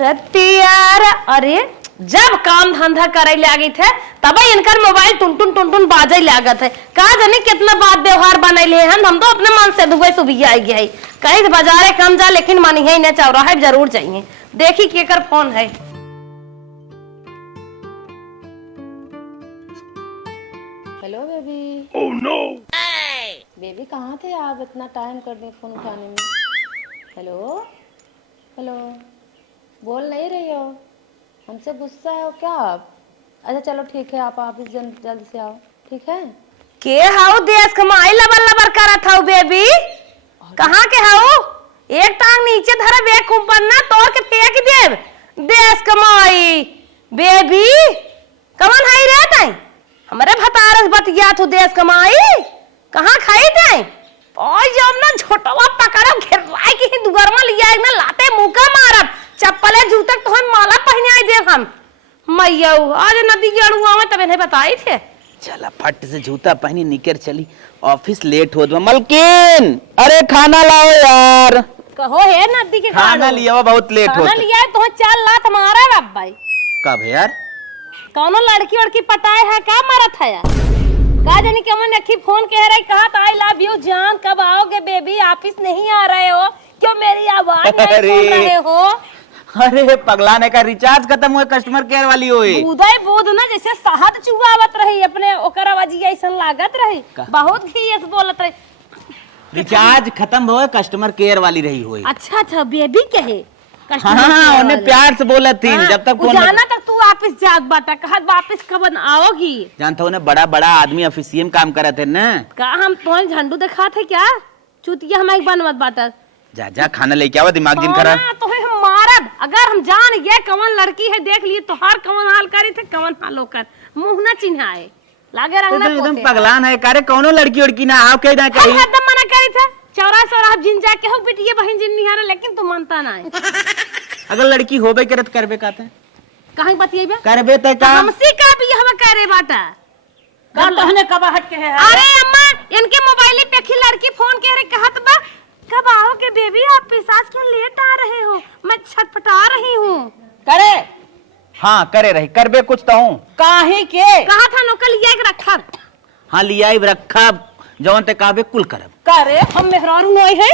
रतियार अरे जब काम धंधा करे लागी थे तब इनकर मोबाइल टुन बाजे लागत है। कहा जाने कितना बात व्यवहार बनैले हन। हम तो अपने मन से दुबई सुबह आई गई कहीं बाजारे कम जा लेकिन मानी है न चौराहा जरूर चाहिए। देखी केकर फोन है। Hello baby. Oh no. Baby कहाँ थे आप? इतना टाइम कर दिए फोन उठाने में। हेलो हेलो, बोल नहीं रही हो? हमसे गुस्सा हो क्या आप? अच्छा चलो ठीक है, आप ऑफिस जल्द से आओ, ठीक है? के हाउ देश कमाई लबर लबर करत हाउ बेबी? कहाँ के हाउ? एक टांग नीचे धरब एक ऊपर ना तोड़ के फेंक देब। देश कमाई बेबी कमन हाई रहत है? हमारे भतारस बतिया तू देश कमाई कहाँ खाई थे? और जब ना छोटवा पकड़ब घेराई के ही दुगरमा लिया एक ना लाते मुका मारब चप्पले जूते तो हम माला पहने आई देव हम मैया आज नदी गेड़ुआ में तब इन्हें बताई थे। चला फट से जूता पहनी निकर चली ऑफिस लेट हो दो। मलकिन अरे खाना लाओ यार। कहो है नदी के खाना लिया हुआ बहुत लेट हो। खाना लिया तो चल ला तुम्हारा बाप भाई। कब है यार? कौनो लड़की वड़की पटाए है का मरत है यार? का जानी कमन अखी फोन कह रही कहा आई लव यू जान कब आओगे बेबी? ऑफिस नहीं आ रहे हो? क्यों मेरी आवाज नहीं सुन रहे हो? अरे पगलाने का रिचार्ज खत्म हुए कस्टमर केयर वाली होई। उदय बोध ना जैसे शहद चुआवत रही अपने ओकर आवाज ऐसन लागत रही बहुत घीस बोलत रही। रिचार्ज खत्म हुए कस्टमर केयर वाली रही होई। अच्छा बेबी कहे हाँ उन्हें प्यार से बोला थी। जब तक जाना तक तू वापिस जाग बाटा कहत वापिस कब आओगी? जानता हूँ बड़ा बड़ा आदमी ऑफिसियम काम कर रहे थे ना। का हम तुम्हें झंडू दिखा थे क्या? चुतिया हमारी बनवत बाटा। जा खाना लेके आओ दिमाग जिन करा। तो हम मारब अगर हम जान ये कवन लड़की है देख लिए तो हर कवन हाल करी थे कवन हाल होकर मुंह ना चिन्हाए लागे रंगना एकदम पगलान है कारे कौनो लड़की उड़की ना आओ कह कहीं एकदम मना करी थे चौरा जिन जाके हो बिटिया बहन जिन निहारे लेकिन तू मानता ना है। अगर लड़की होबे करे तो करबे काते कहीं बतिएबे करबे त का हमसे का भी हवा करे बाटा कर तहने कब हट के है? अरे अम्मा इनके मोबाइल पे की लड़की फोन कह रही कहत बा कब आओगे बेबी? आप पिसास क्यों लेट आ रहे हो? मैं छटपटा रही हूँ। करे हाँ करे रही करबे कुछ तो हूँ काहे के कहा था नौकर लिया एक रखा। हाँ लिया रखा जवन ते कहबे कुल करब। करे हम मेहरारू नहीं है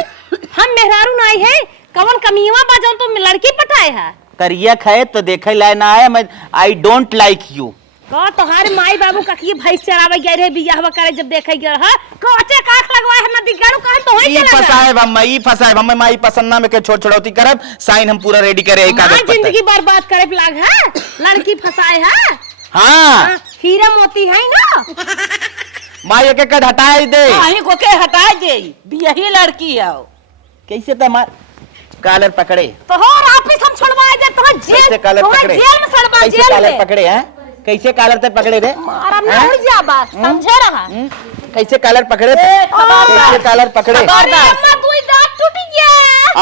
हम मेहरारू नहीं है कवन कमीवा बजन तो लड़की पटाए है करिया खाए तो देखे लाए ना आया। मैं आई डोंट लाइक यू का तोहार माई बाबू कखी भैंस चरावे गए रहे बियाह करे जब देखे गए ह कोचे काख लगवाए है नदी गाड़ू कहे तो होई ई फसाए हम ई फसाए हम माई पसंद ना में के छोड़ छोड़ौती करब साइन हम पूरा रेडी करे एक कागज पर जिंदगी बर्बाद करे लाग है लड़की फसाए है। हां हीरा मोती है ना माई के कद हटाई दे काहे को के हटा दे यही लड़की आओ कैसे त मार कॉलर पकड़े तो और ऑफिस हम छुड़वाए दे तो कैसे कॉलर पकड़े जेल में सड़वा कैसे जेल कॉलर में पकड़े हैं कैसे कॉलर ते पकड़े रे मारा नहीं जा बात समझे रहा कैसे कॉलर पकड़े कैसे कॉलर पकड़े अरे अम्मा तू दांत टूट गया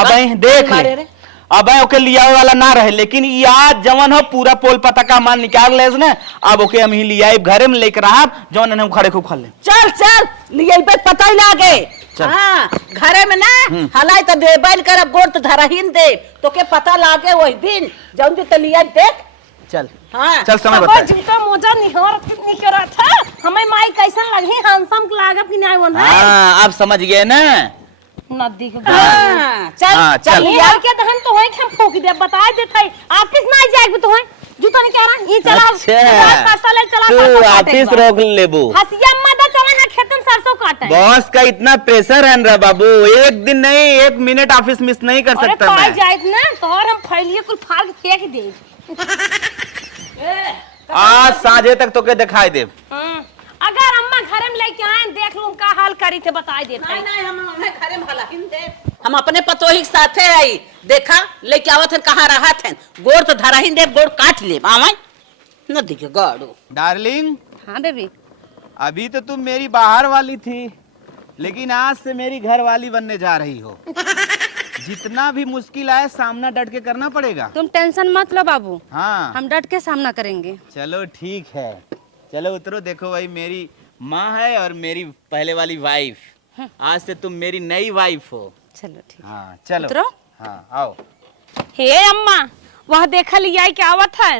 अब देख ले अब ओके लियावे वाला ना रहे लेकिन ये आज जवन हो पूरा पोल पता का मान निकाल ले ने अब ओके हम ही लियाए घरे में लेकर आ जवन ने खड़े खूब खा ले चल लिए पे पता ही लागे। हाँ घरे में ना हलाई तो बेबैल कर गोड़ तो धरहीन दे तो के पता लागे वही दिन जौन तो लिया देख चल हाँ चल समय बता जूता मोजा निहार नहीं करा था हमें माई कैसन लगी हैंडसम लागा पिनाए वो ना हां अब समझ गए ना नदी के चल यार के दहन तो है हम ठोक दे बता देत है ऑफिस ना जाए तो है जूता नहीं कह रहा ये चला पैसा ले चला तू ऑफिस रोक लेबो हसिया मत चला ना खेतन सरसों काटे बॉस का इतना प्रेशर है ना बाबू एक दिन नहीं एक मिनट ऑफिस मिस नहीं कर सकता मैं। अरे जाए ना तो और हम फैलिए कुल फाड़ के फेंक दे आज साँझे तक तो के दिखाई दे। अगर अम्मा घर में लेके आए देख लो का हाल करी थे बता देते नहीं हम घरे में हलाहिन दे हम अपने पतोही के साथे आई देखा लेके आवत हैं कहां रहा थे गोड़ तो धराहिन दे गोड़ काट ले मामा नदी के गाड़ू। डार्लिंग हाँ बेबी अभी तो तुम मेरी बाहर वाली थी लेकिन आज से मेरी घर वाली बनने जा रही हो। जितना भी मुश्किल आए सामना डट के करना पड़ेगा। तुम टेंशन मत लो बाबू हाँ हम डट के सामना करेंगे। चलो ठीक है चलो उतरो देखो भाई मेरी माँ है और मेरी पहले वाली वाइफ आज से तुम मेरी नई वाइफ हो। चलो ठीक हाँ चलो उतरो। हाँ आओ। हे अम्मा वह देखा लिया क्या आवत है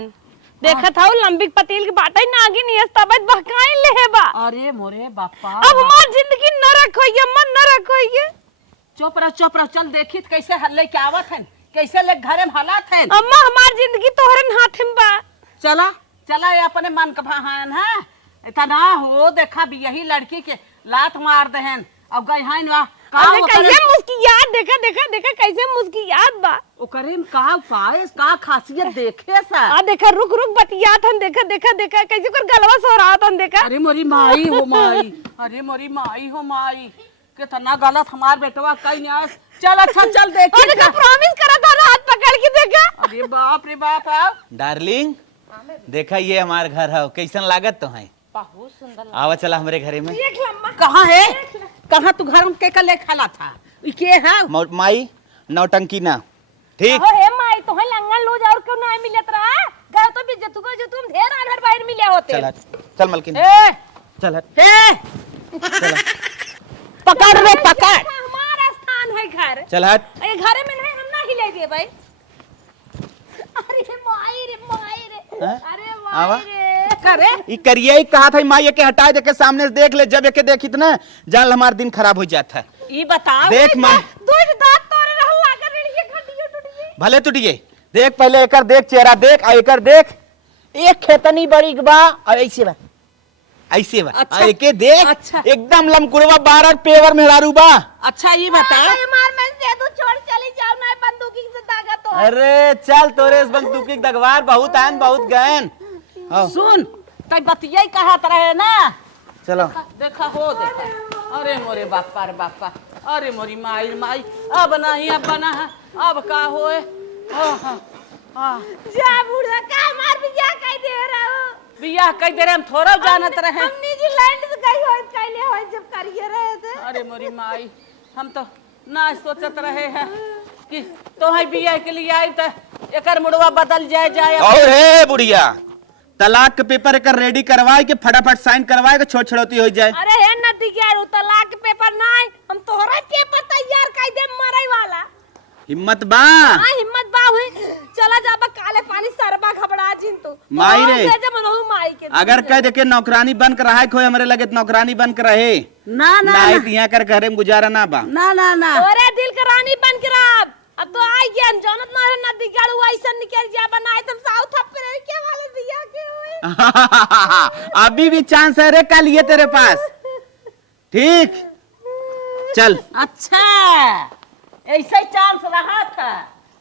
देखा था लंबी पतील के बाटा ही नागी नहीं तबत बहकाई ले बा। अरे मोरे बापा अब हमार जिंदगी नरक होइए मन नरक होइए। चुप रहो चल देखी कैसे हल्ले के आवत है कैसे ले घरे में हालात है। अम्मा हमार जिंदगी तोहरे हाथ में बा। चला चला ये अपने मन का भान है इतना हो देखा भी यही लड़की के लात मार दहन अब गई है ना अरे कैसे मुस्कियात देखा देखा देखा कैसे मुस्कियात बा। ओकरे में का पाए का खासियत देखे सा आ देखा रुक रुक बतियात हन देखा देखा देखा कैसे कर गलवा सो रहा हन देखा। अरे मोरी माई हो माई अरे मोरी माई हो माई कितना गलत हमार बेटवा कहीं नहीं। चल अच्छा चल देख और देखा प्रॉमिस करा था ना हाथ पकड़ के देखा। अरे बाप रे बाप आओ डार्लिंग देखा ये हमार घर है कैसन लागत तो है बहुत सुंदर आवा चला हमारे घरे में। देख लम्मा कहाँ है कहाँ तू घर में के ले खाला था के है माई नौटंकी ना ठीक हो हे माई तो है लंगन लो जाओ क्यों नहीं मिलत रहा गए तो भी जतु को जो तुम ढेर आधर बाहर मिले होते। चल चल मलकिन ए चल ए चल पकड़ रे पकड़ हमारा स्थान है घर चल हट ये घरे में नहीं हम ना हिले दिए भाई। अरे माई रे हैं? अरे आवा। माई रे करे ई करिए ही कहा था माई के हटाए देखे सामने से देख ले जब एके देख इतना जाल हमार दिन खराब हो जाता है। ये बताओ देख माई दूध दांत तोरे रहल लाकर रेड़िए खटियो टूटिए भले टूटिए देख पहले एकर देख चेहरा देख आ एकर देख एक खेतनी बड़ी बा और ऐसे बा अच्छा। आ एके देख अच्छा। एकदम लमकुड़वा 12 पेवर मेहरारू बा। अच्छा ये बता अरे मार मैं से तू छोड़ चली जाओ ना बंदूकी से दागा तो। अरे चल तोरे इस बंदूकी दगवार बहुत आन बहुत गयन आओ सुन तई बतिया कहा रहे ना चलो देखा हो देखा अरे मोरे बापा रे बापा अरे मोरी माई माई अब नहीं अब बना है अब का होए जा बूढ़ा का मार बिया कह दे रहा हो बियाह कई देर हम थोड़ा जानत रहे हम न्यूजीलैंड से गई हो कैले हो जब करिए रहे थे। अरे मोरी माई हम तो ना सोचत रहे हैं कि तो है बियाह के लिए आई तो एकर मुड़वा बदल जाए और हे बुढ़िया तलाक के पेपर एकर रेडी करवाए के फटाफट साइन करवाए के छोट छोड़ती हो जाए। अरे हे नदी के यार तलाक के पेपर नहीं हम तोहरा पेपर तैयार कर दे मरई वाला हिम्मत बा हां हिम्मत बा हुई चला जाबा काले पानी सरबा घबरा जिन तू माई रे माई के अगर कह दे के नौकरानी बन कर रहा खोए हमरे लगे नौकरानी बन कर रहे ना ना नहीं तो यहाँ कर घरे में गुजारा ना बा ना ना ना तोरे दिल के रानी बन के रह अब तो आई गया जानत ना है नदी गाड़ू ऐसा निकल जा बनाए तुम साउथ अफ्रीका के वाले दिया के हुए। अभी भी चांस है रे कल ये तेरे पास ठीक चल अच्छा ऐसे चांस रहा था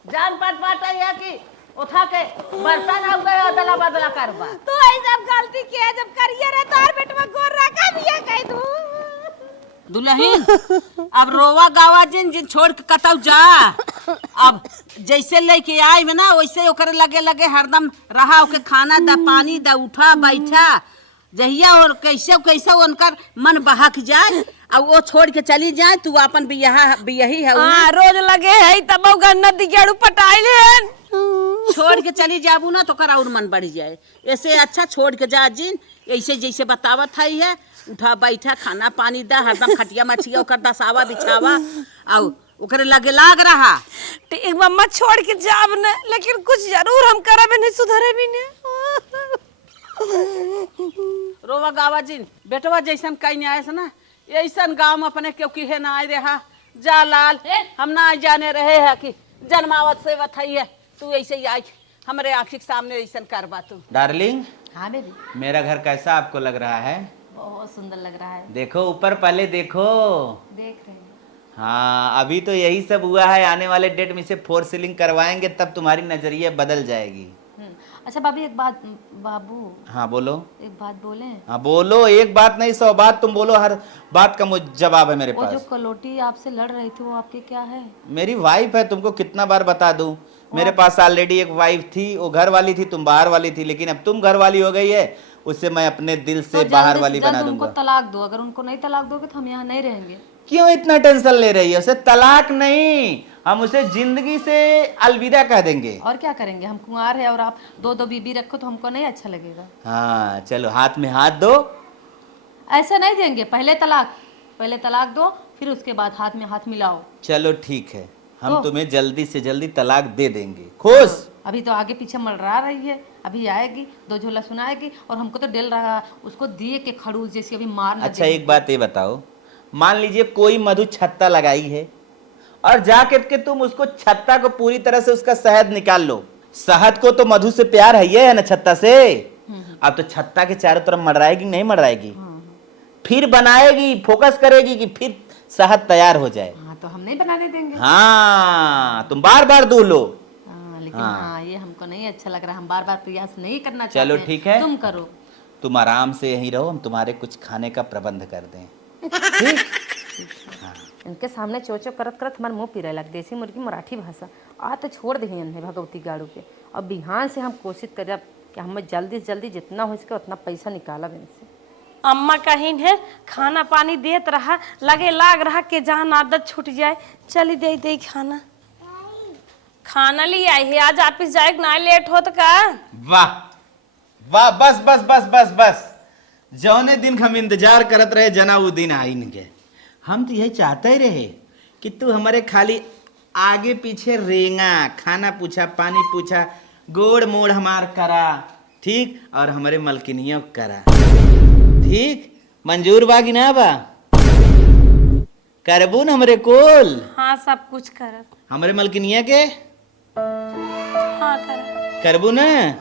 जान पाट बाटा या कि उठा के बर्तन हो गए अदला बदला करवा तो ऐसा गलती किया जब करिए रे तार बेटवा गोर रखा बिया कह दू दुल्हन अब रोवा गावा जिन जिन छोड़ के कतौ जा अब जैसे लेके आई में ना वैसे ओकरे लगे लगे हरदम रहा ओके खाना दा पानी दा उठा बैठा जहिया और कैसे कैसे उनकर मन बहक जाए अब वो छोड़ के चली जाए तू अपन बियही है हां रोज लगे है तब नदी गाड़ू पटाई लेन छोड़ के चली जाबू ना तो कर और मन बढ़ जाए ऐसे अच्छा छोड़ के जा जिन ऐसे जैसे बतावत है उठा बैठा खाना पानी दा हरदम खटिया मछिया ओकर दसावा बिछावा और ओकरे लगे लाग रहा ठीक मम्मा छोड़ के जाब न लेकिन कुछ जरूर हम करब नहीं सुधरे भी नहीं। रोवा गावा जिन बेटवा जैसन कहीं नहीं आए ना ऐसन गांव में अपने क्योंकि है ना आए रहा जा लाल हम ना जाने रहे है कि जन्मावत से वथई है तू ऐसे ही आई हमारे आँखी के सामने ऐसन करवा तू डार्लिंग हाँ बेबी मेरा घर कैसा आपको लग रहा है बहुत सुंदर लग रहा है देखो ऊपर पहले देखो देख रहे हैं हाँ अभी तो यही सब हुआ है आने वाले डेट में से 4 सीलिंग करवाएंगे तब तुम्हारी नजरिया बदल जाएगी। अच्छा भाभी एक बात बाबू हाँ बोलो एक बात बोले हाँ बोलो एक बात नहीं 100 बात तुम बोलो हर बात का मुझे जवाब है मेरे वो जो पास। कलोटी आपसे लड़ रही थी वो आपके क्या है मेरी वाइफ है तुमको कितना बार बता दूं मेरे पास ऑलरेडी एक वाइफ थी वो घर वाली थी तुम बाहर वाली थी लेकिन अब तुम घर वाली हो गई है उससे मैं अपने दिल से तो बाहर जल्द वाली से जल्द बना उनको दूंगा। तलाक दो अगर उनको नहीं तलाक दोगे तो हम यहाँ नहीं रहेंगे क्यों इतना टेंशन ले रही है उसे तलाक नहीं हम उसे जिंदगी से अलविदा कह देंगे। और क्या करेंगे हम कुंवार है और आप दो दो बीबी रखो तो हमको नहीं अच्छा लगेगा हाँ चलो हाथ में हाथ दो। ऐसा नहीं देंगे पहले तलाक दो फिर उसके बाद हाथ में हाथ मिलाओ चलो ठीक है हम तो? तुम्हें जल्दी से जल्दी तलाक दे देंगे खुश अभी तो आगे पीछे मलरा रही है, अभी आएगी 2 झोला सुनाएगी और हमको तो डेल रहा, उसको दिए के खड़ूस जैसी अभी मार ना अच्छा दे। एक बात ये बताओ, मान लीजिए कोई मधु छत्ता लगाई है और जाकर के तुम उसको छत्ता को पूरी तरह से उसका शहद निकाल लो। शहद को तो मधु से प्यार है ना छत्ता से। अब तो छत्ता के चारों तरफ मड़राएगी नहीं मड़राएगी, फिर बनाएगी, फोकस करेगी कि फिर शहद तैयार हो जाए। हाँ तो हम नहीं बनाने देंगे। हाँ तुम बार बार दूह लो। लेकिन हाँ ये हमको नहीं अच्छा लग रहा, हम बार बार प्रयास नहीं करना चाहते चलो हैं। ठीक है, तुम करो, तुम आराम से यहीं रहो, हम तुम्हारे कुछ खाने का प्रबंध कर दें। ठीक? इनके सामने चोचो करत करत हमारे मुंह पिरे लग, देसी मुर्गी मराठी भाषा आ तो छोड़ दी है भगवती गाड़ू के। अब बिहान से हम कोशिश करब कि हम जल्दी से जल्दी जितना हो सके उतना पैसा निकालब इनसे। अम्मा कहीं है खाना पानी देत रहा, लगे लाग रहा के जहाँ आदत छूट जाए। चली दे दे खाना, खाना ले आई है। आज ऑफिस जाए ना लेट हो तो का? वाह वाह, बस बस बस बस बस, जौने दिन हम इंतजार करत रहे जना वो दिन आई न गए। हम तो यही चाहते ही रहे कि तू हमारे खाली आगे पीछे रेंगा, खाना पूछा, पानी पूछा, गोड़ मोड़ हमार करा, ठीक, और हमारे मलकिनियों करा, ठीक। मंजूर बा कि ना बा? करबू न हमरे कोल? हाँ सब कुछ करब। हमरे मलकिनिया के हाँ करब। करबू न?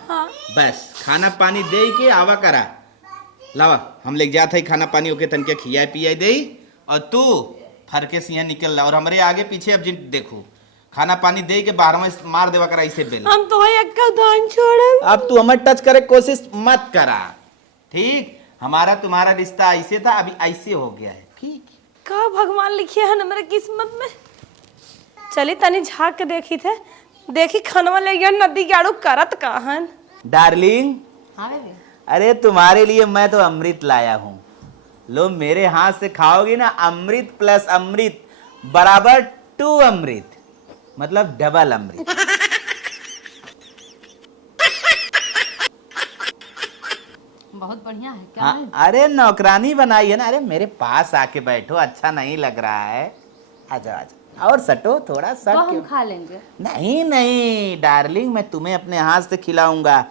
हाँ। बस खाना पानी दे के आवा करा, लावा हम ले जाते खाना पानी ओके तनके खिया पिया दे, और तू फरके से यहाँ निकल ला और हमारे आगे पीछे अब जिन देखो खाना पानी दे के 12वां मार देवा करा ऐसे बेल। हम तो एक दान छोड़ब। अब तू हमें टच करे कोशिश मत करा, ठीक। हमारा तुम्हारा रिश्ता ऐसे था, अभी ऐसे हो गया है, ठीक। का भगवान लिखिए है हमारे किस्मत में। चली तनी झाँक के देखी थे, देखी खानवा ले गया नदी गाड़ू करत कहन। डार्लिंग, हाँ बेबी, अरे तुम्हारे लिए मैं तो अमृत लाया हूँ, लो मेरे हाथ से खाओगी ना, अमृत प्लस अमृत बराबर 2 अमृत, मतलब डबल अमृत। बहुत बढ़िया है क्या? हाँ, अरे नौकरानी बनाई है ना। अरे मेरे पास आके बैठो, अच्छा नहीं लग रहा है? आजा आजा और सटो थोड़ा तो सट हम क्यों? खा लेंगे। नहीं नहीं डार्लिंग, मैं तुम्हें अपने हाथ से खिलाऊंगा,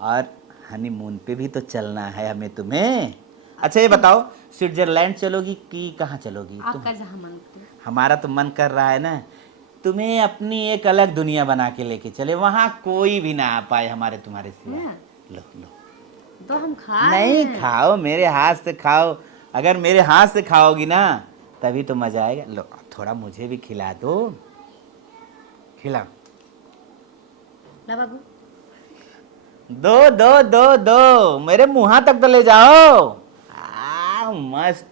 और हनीमून पे भी तो चलना है हमें तुम्हें। अच्छा ये बताओ, स्विट्जरलैंड चलोगी कि कहाँ चलोगी तुम? आपका जहाँ मन करे। हमारा तो मन कर रहा है ना, तुम्हें अपनी एक अलग दुनिया बना के लेके चले, वहाँ कोई भी ना आ पाए हमारे तुम्हारे सिवा। लो लो, तो हम खा नहीं खाओ, मेरे हाथ से खाओ। अगर मेरे हाथ से खाओगी ना तभी तो मजा आएगा। लो थोड़ा मुझे भी खिला दो, खिलाओ। ना बाबू, दो दो दो दो, मेरे मुँह तक तो ले जाओ। मस्त,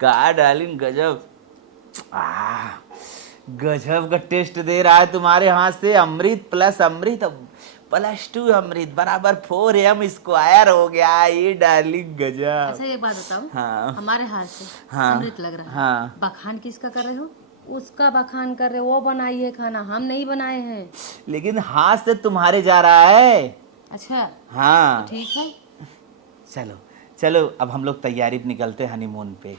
का डार्लिंग, गजब, गजब का टेस्ट दे रहा है तुम्हारे हाथ से। अमृत प्लस अमृत प्लस 2 अमृत बराबर 4m स्क्वायर हो गया ये डार्लिंग, गजब। अच्छा एक बात बताओ, हाँ। हमारे हाथ से हाँ। अमृत लग रहा है, हाँ। बखान किसका कर रहे हो? उसका बखान कर रहे हो, वो बनाई है खाना, हम नहीं बनाए हैं। लेकिन हाथ से तुम्हारे जा रहा है। अच्छा हाँ ठीक है, चलो चलो, अब हम लोग तैयारी पे निकलते हैं हनीमून पे।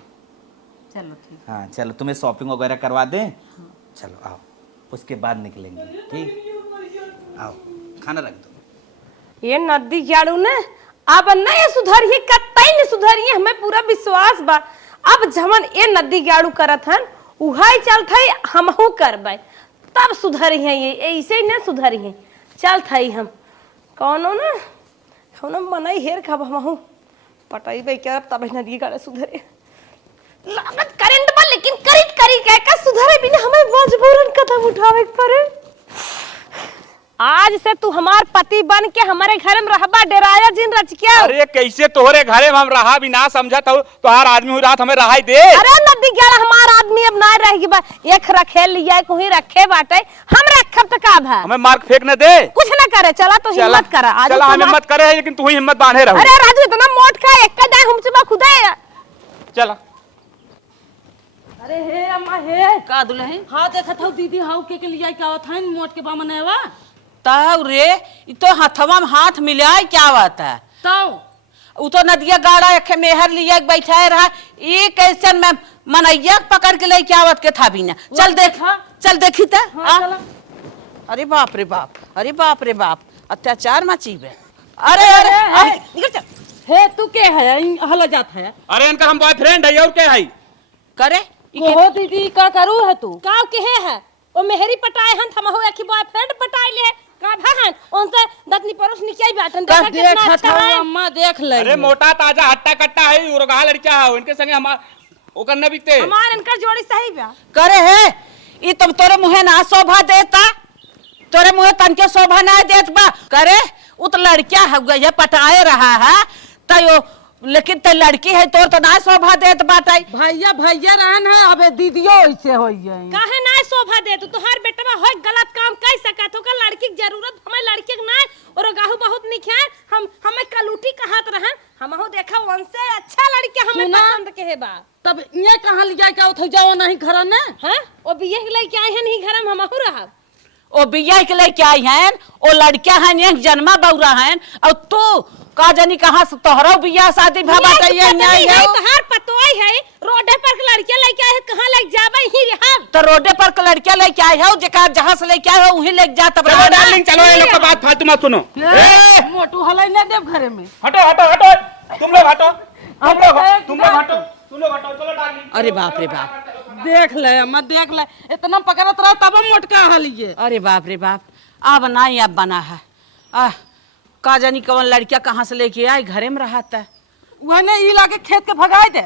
चलो ठीक। हाँ चलो, तुम्हें शॉपिंग वगैरह करवा दें। चलो आओ, उसके बाद निकलेंगे, ठीक। आओ खाना रख दो। ये नदी गाड़ू ने अब नहीं सुधरिए, कतई नहीं सुधरिए, हमें पूरा विश्वास बा। अब जमन ये नदी गाड़ू करत हन उहाई चलत है, हमहू करबै तब सुधरी है। ये ऐसे ही न सुधरी है, चलत है हम कौनो ना कौनो मनाई हेर खब हमहू पटाई बे क्या तब नदी गाड़े सुधरे। लागत करंट बा, लेकिन करी का सुधरे बिना हमें मजबूरन कदम उठावे पड़े। आज से तू हमार पति बन के हमारे घर में रहबा, डेराया जिन रच क्या? अरे कैसे तोहरे घरे में हम रहा भी ना समझत हो, तोहार आदमी हुई रात हमें रहाई दे। अरे नदी ग्यारह हमार आदमी अब ना रहेगी बा, एक रखे लिया कोई रखे बाटे, हम रखब त का भा? हमें मार्क फेंक न दे। कुछ ना करे, चला तो हिम्मत करा। आज चला हम हिम्मत करे, लेकिन तू ही हिम्मत बांधे रहो। अरे राजू इतना मोट का एक का दाए हमसे बा खुदा। चला अरे हे अम्मा हे का दुल्हन हाँ देखत हूँ दीदी, हाउ के लिए क्या होता है मोट के बा मनेवा ताऊ रे, इ तो हथवा में हाथ मिलाए क्या बात है? तो उ तो नदिया गाड़ा एक मेहर लिया के बैठाए रहा, ये कैसे में मनैया पकड़ के ले क्या बात के था भी ना। चल देख, चल देखी त हाँ चला। अरे बाप रे बाप, अरे बाप रे बाप, अत्याचार मची बे। अरे अरे अरे निकल चल। हे तू के है हला जात है अरे इनका हम बॉयफ्रेंड है और क्या है? करे को दीदी का करू है तू का के है ओ मेहरी पटाए हन थमहो एक बॉयफ्रेंड पटाई ले का भहन उनसे दतनी परोस निकाई बैठन का देखा कितना देख अच्छा है अम्मा देख ले अरे मोटा ताजा हट्टा कट्टा है उरगा लड़का है इनके संगे हम ओकर न बिकते। हमार इनका जोड़ी सही बा करे है ई तुम तोरे मुहे ना शोभा देता, तोरे मुहे तनके शोभा ना देत बा। करे उ तो लड़किया है गई पटाए रहा है तयो, लेकिन त लड़की है तोर तो ना शोभा देत बाटे। भैया भैया रहन है अबे दीदियो ऐसे होई है काहे ना शोभा दे तू तोहार बेटवा होय गलत काम कर सकत हो का लड़की की जरूरत हमें लड़की के ना और गाहू बहुत निखे हम हमें कलूटी कहत रहन हमहु देखा वंसे अच्छा लड़की हमें सुना? पसंद के बा तब ये कहां लिया के उठ जाओ नहीं घर ने हां ओ बिये के लेके आए हैं नहीं घर में हमहु रहब ओ बिया के लेके आई हैं, ओ लड़किया हैं एक जन्मा बौरा हैं और तू का जानी कहां से तोहरो बिया शादी भा बाटे ये नहीं है तोहार पतोई है रोडे पर लड़के लेके आए कहां लेके जाबे ही रहब तो रोडे पर के लड़किया लेके आई है जेका जहां से लेके आए हो वहीं लेके जा तब चलो डार्लिंग चलो ये लोग का बात फालतू मत सुनो। मोटू हलाई ना देव घरे में हटो हटो हटो तुम लोग हटो तुम लोग हटो चलो डार्लिंग। अरे बाप रे बाप, देख ले अम्मा देख ले इतना पकड़त रहा तब हम मोटका हलिए अरे बाप रे बाप, अब नहीं अब बना है का जानी कौन लड़किया कहाँ से लेके आई घरे में रहता है। वह ने ई लाके खेत के भगाई दे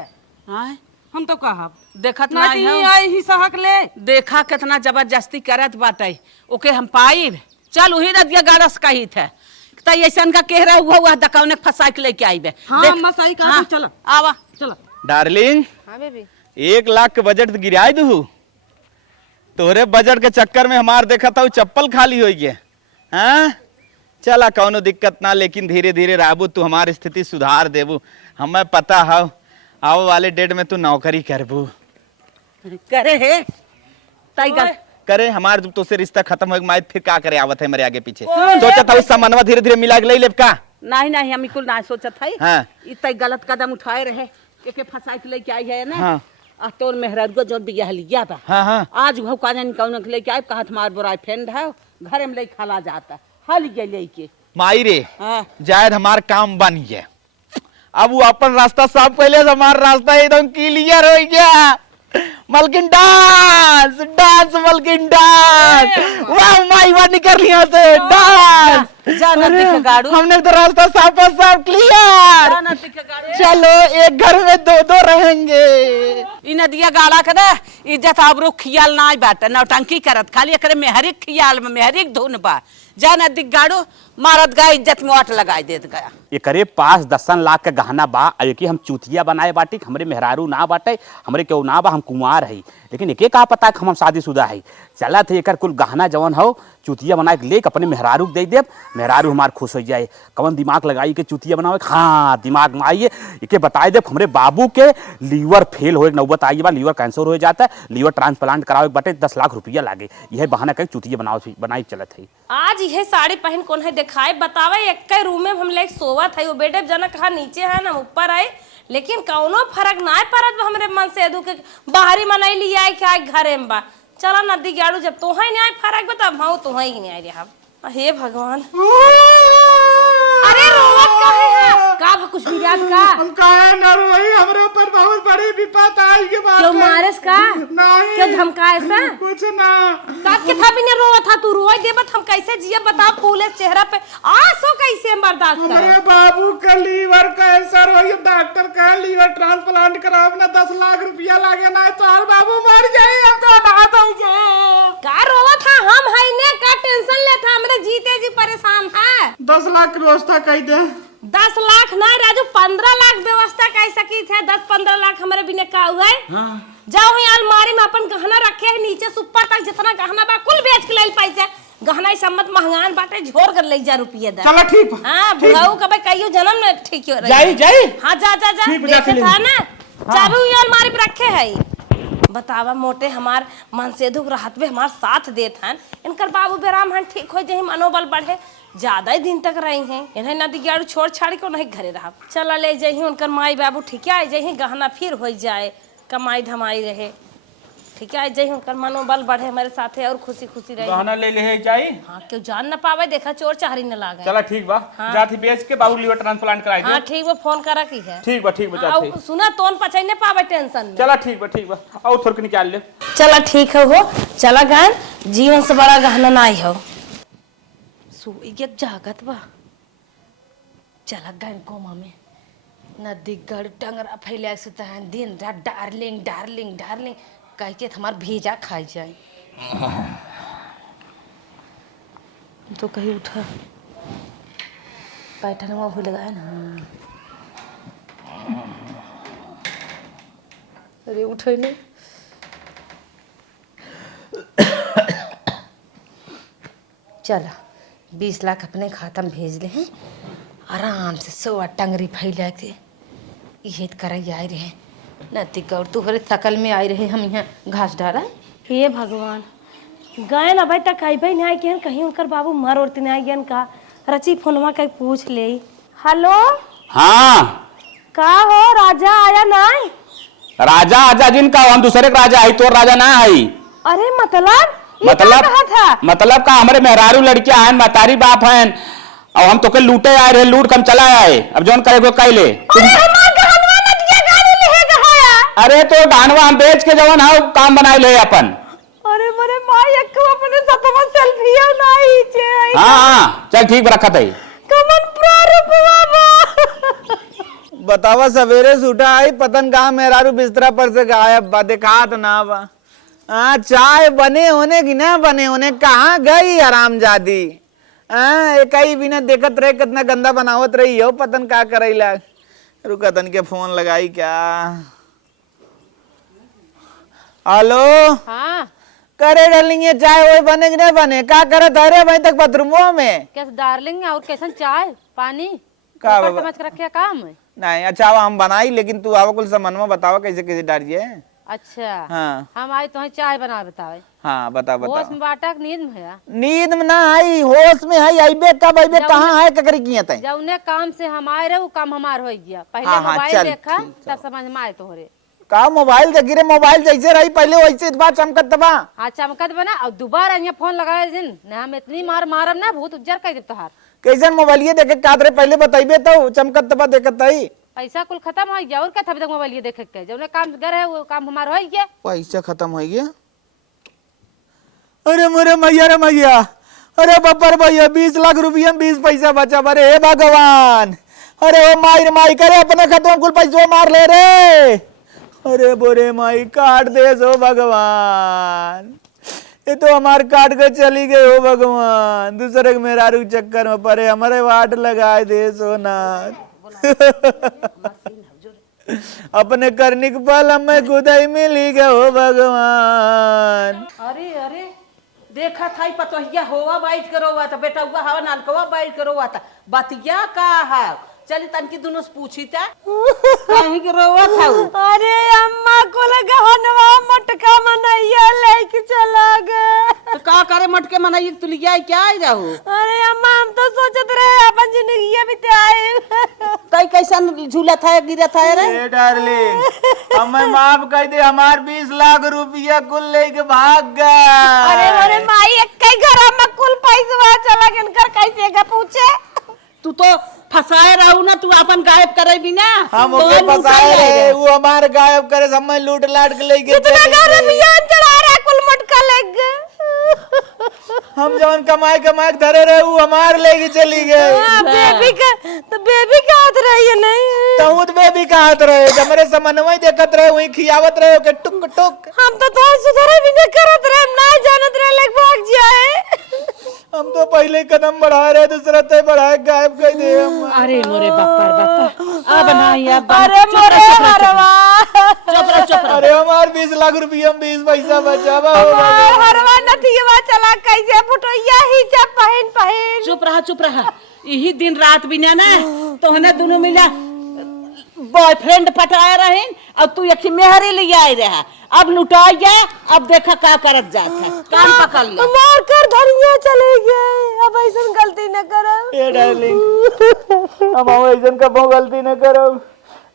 हाँ हम तो कहब देखत ना नहीं कि है, आई ही सहक ले देखा कितना जबरदस्ती करत बाटे ओके हम पाई चल वही नदिया गारस कही थे तो ऐसा का कह रहा हुआ दकौने फंसा के लेके आई बे। हाँ देख, अम्मा सही कहा हाँ, चलो आवा चलो डार्लिंग हां बेबी 1 लाख के बजट गिराई दू तोहरे बजट के चक्कर में हमार देखा था चप्पल खाली हो गए। हाँ चला कौनो दिक्कत ना, लेकिन धीरे धीरे रहबू तू हमारी स्थिति सुधार देबू, हमें पता है आओ वाले डेट में तू नौकरी करबू। करे है ताई गा करे हमार जब तुझसे रिश्ता खत्म हो गया फिर का करे आवत है मेरे आगे पीछे सोचा था उस सामानवा धीरे धीरे मिला के ले लेब का। नहीं नहीं हम कुल ना सोचत है हाँ। इतना गलत कदम उठाए रहे के फंसा के लेके आई है ना। हाँ। आ तोर मेहरारू को जो बियाह लिया था हाँ हाँ आज वो का जानी कौन के लेके आए कहा तुम्हारा बुरा फ्रेंड है घर में ले खाला जाता हल गए लेके माई रे हाँ। जायद हमार काम बन गया, अब वो अपन रास्ता साफ पहले हमारा रास्ता एकदम क्लियर हो गया। मलकिन डांस डांस मलकिन डांस वाह माई वाह निकल लिया से डांस जाना दिख गाड़ू हमने तो रास्ता साफ साफ क्लियर। जाना दिख गाड़ू चलो एक घर में दो रहेंगे। इ नदिया गाड़ा करे इज्जत आबरू खियाल ना बाटे नौटंकी करत खाली एकरे मेहरिक खियाल में मेहरिक धुन बा जाना दिख गाड़ू मारत गा इज्जत में वाट लगाई देत गया। ये करे 5-10 लाख का गहना बा कि हम चूतिया बनाए बाटी हमरे मेहरारू ना बाटे हमरे केहू ना बा हम कुंवार है लेकिन एके का पता हम शादीशुदा है चला थे एकर कुल गहना जवन हो चूतिया बना के लेके अपने मेहरारू दे देब मेहरारू हमार खुश हो जाए कवन दिमाग लगाई के चूतिया बनावे हाँ दिमाग में आइए इके बताए देब हमरे बाबू के लीवर फेल हो नौबत आई बा लीवर कैंसर हो जाता है लीवर ट्रांसप्लांट करावे बटे 10 लाख रुपया लागे यह बहाना कर चूतिया बनाई चलत है। आज यह साड़ी पहन कौन है दिखाए बतावे एक रूम में हम लोग सोवत है वो बेटे जना कहा नीचे है ना ऊपर है लेकिन कौनो फर्क ना पड़त हमरे मन से एदू के बाहरी मनाई लिया है क्या घरे में बा चला नदी गाड़ू जब तो ही नहीं फर्क बता हम तो ही नहीं आई रे हे भगवान अरे रोवत काहे है का कुछ भी याद का हम काहे न रोई हमरे ऊपर बहुत बड़ी विपत आई के बात क्यों मारेस का नहीं क्यों धमका ऐसा कुछ ना तब के था भी ने रोवा था तू रोई देबत हम कैसे जिया बता फूले चेहरा पे आंसू कैसे हम बर्दाश्त हमारे करें बाबू का लीवर कैंसर हो डॉक्टर का लीवर ट्रांसप्लांट करावे ना 10 लाख रुपया लागे ना तो हर बाबू मर जाए हम तो बात हो जाए का रोवा था हम है ने का टेंशन ले था हमरे जीते जी परेशान है 10 लाख की व्यवस्था कर दे 10 लाख ना राजू 15 लाख व्यवस्था कर सकी थे 10-15 लाख हमारे बिना का हुआ है जाओ ही अलमारी में अपन गहना रखे है नीचे से ऊपर तक जितना गहना बा कुल बेच के ले पैसे गहना सम्मत महंगान बाटे झोर कर ले जा रुपया दे चलो ठीक हां बुढ़ाऊ कबे कहियो जन्म में ठीक हो जाई जाई हां जा जा जा देखे था ना चाबी ये अलमारी पे रखे है बतावा मोटे हमार मन से दुख राहत में हमार साथ देत हन इनकर बाबू बेराम हन ठीक हो जाए मनोबल बढ़े ज्यादा ही दिन तक रही हैं इन्हें नदी गाड़ू छोड़ छाड़ को नहीं घरे रहा चला ले जाही उनकर माई बाबू ठीक है जाही गहना फिर हो जाए कमाई धमाई रहे ठीक है, जय उनकर मनोबल बढ़े हमारे साथे और खुशी खुशी रहे। गहना ले ले जाई। हाँ, क्यों जान ना पावे, देखा चोर चाहरी न लागे। चला ठीक बा, जाती बेच के बाबू लीवर ट्रांसप्लांट कराई दे। हाँ ठीक बा, फोन करा की है। ठीक बा जाती। सुना तोन पचाई न पावे टेंशन में। चला ठीक बा और थोड़ के निकाल ले। चला ठीक है हो, चला गान जीवन से बड़ा गहना नहीं हो। सुइयत जागत बा, चला गान कोमा में नदी गढ़ टंगरा फैला सुता है दिन रात डार्लिंग डार्लिंग डार्लिंग कह के हमार भेजा खाई जाए। तो कहीं उठा पैठन में भूल गया ना। अरे उठे नहीं। चला 20 लाख अपने खाता में भेज ले हैं आराम से, 100 टंगरी फैला के ये कर आए रहे नती गौर तुहरे सकल में आए रहे। हम यहाँ घास डाला। हे भगवान, गए ना भाई तक आई भाई नहीं गए, कहीं उनकर बाबू मर उड़ती नहीं गए का। रची फोनवा कहीं पूछ ले। हेलो हाँ का हो, राजा आया नहीं? राजा आजा जिनका हम दूसरे का राजा है, तोर राजा ना है। अरे मतलब कहा था? मतलब का हमारे मेहरारू लड़कियां हैं, मतारी बाप हैं और हम तो के लूटे आए रहे, लूट कम चला आए। अब जोन करे कह ले। अरे तो गहनवा हम बेच के जवन है काम बनाए ले अपन। अरे मोरे माई एक अपने सतवा सेल्फी नहीं छे। हाँ चल ठीक रखत है। कमन प्रारूप बाबा बतावा सवेरे से उठा आई पतन कहा मेहरारू बिस्तरा पर से गायब बा, दिखात ना बा। चाय बने होने की ना बने होने, कहाँ गई हरामजादी। एक ही बिना देखत रहे कितना गंदा बनावत रही हो, पतन का करई लाग। रुका तन के फोन लगाई क्या। हेलो हाँ करे डार्लिंग, ये चाय वही बने कि नहीं बने, क्या करे धरे भाई तक बाथरूमों में। कैसे डार्लिंग और कैसन चाय पानी का ऊपर बाबा? समझ के रखे काम है। नहीं अच्छा हम बनाई, लेकिन तू आवा कुल समन्वय बतावा कैसे कैसे डालिए। अच्छा हाँ हम आई तो चाय बना बतावे। हाँ बता होश बता। में बाटा के नींद में है। नींद में ना आई, होश में आई। आईबे कब आईबे, कहाँ है ककरी किए तय। जब उन्हें काम से हम आए रहे वो काम हमार हो गया। पहले हाँ, मोबाइल चल, देखा ठीक, तब समझ में आए तोहरे। का मोबाइल देखी रे, मोबाइल जैसे रही पहले वैसे बात चमकत बा। हाँ चमकत बना और दोबारा यहाँ फोन लगाए दिन न हम इतनी मार मारम ना भूत उज्जर कह दे तोहार। कैसन मोबाइल ये देखे का रे, पहले बताइबे तो चमकत बा देखत ही। पैसा कुल खत्म हो गया और क्या था अभी तक मोबाइल ये देखे के जब काम कर है वो काम हमारा हो गया। पैसा खत्म हो गया। अरे मोरे मैया रे मैया, अरे बब्बर भैया 20 लाख रुपया 20 पैसा बचा। अरे हे भगवान, अरे वो माई माई करे अपने खत्म कुल पैसा मार ले रे। अरे बोरे माई काट दे सो भगवान, ये तो हमार काट कर चली गए हो भगवान। दूसरे के मेहरारू चक्कर में परे हमारे वाट लगाए दे सोनाथ। अपने करने के फल हमें खुद ही मिली गए हो भगवान। अरे अरे देखा था ही पतोहिया होवा बैठ के रोवा था, बेटा हुआ हवा नालकवा बैठ के रोवा था। बतिया का है चली तनकी दोनों से पूछी था कहीं के रोवा था। अरे अम्मा को लगा हनवा मटका मनैया लेके चला गए। तो का करे मटके मनाई तू लिया क्या आई रहू। अरे अम्मा हम तो सोचत रहे अपन जिंदगी बिताए। तई कैसन झूला था गिरा था रे। ए डार्लिंग हमें माफ कर दे, हमार 20 लाख रुपया कुल लेके भाग गया। अरे मोरे माई एक घर में कुल पैसा चला गन कर कैसे का पूछे। तू तो फसाए रहू ना, तू अपन गायब करे भी ना। हम तो ओके हम फसाए लूटाई रहे, वो हमारे गायब करे, हमें लूट लाट के लेके कितना चली घर गई। में यान चढ़ा रहा कुल मटका लग गए। हम जवन कमाए कमाए धरे रहे वो हमारे लेके चली गए। बेबी का तो बेबी का हाथ रही है नहीं। तहुत में भी कहात रहे, हमारे समन्वय देखत रहे, वही खियावत रहे के टुक टुक। हम तो सुधरे भी नहीं करत रहे, ना जानत रहे लग भाग जाए। हम तो पहले कदम बढ़ा रहे, दूसरा तय बढ़ाए गायब कर दे हम। अरे मोरे बापा अब ना यार। अरे मोरे हरवा अरे हमार 20 लाख रुपया 20 पैसा बचावा हो। हरवा नथिया चला कैसे फुटोया ही जा पहन पहन। चुप रहा यही दिन रात बिना ना तो हने दोनों मिला बॉयफ्रेंड पटाया रहे और तू एक मेहरी ले आए रहा। अब लुटा गया, अब देखा क्या करत जात है, कान पकड़ ले। मार कर धरिया चले गए, अब ऐसा गलती न करो। ए डार्लिंग हम ऐसा कबो गलती न करो।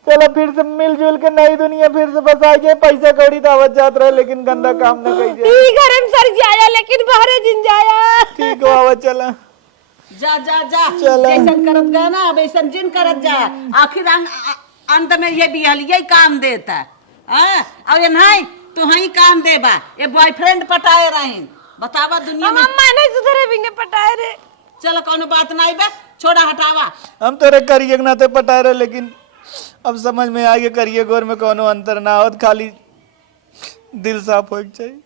चलो फिर से मिलजुल के नई दुनिया फिर से बस आइए, पैसा कौड़ी तो आवत जात रहे लेकिन गंदा काम न करिए। ई घर में सर जाया लेकिन बाहर जिन जाया। ठीक हो आवत चला। जा जा जा चलो। जैसन करत गया ना अब ऐसन जिन करत जा। आखिर अंत में ये बिहलिया ही काम देता है। और ये नहीं तो ही काम देबा, ये बॉयफ्रेंड पटाए रही। बतावा दुनिया में अम्मा नहीं सुधरे बिना पटाए रे। चलो कोनो बात नहीं बे, छोड़ा हटावा। हम तोरे करिए नाते पटा रहे लेकिन अब समझ में आ गया करिए गोर में कोनो अंतर ना हो, खाली दिल साफ हो चाहिए।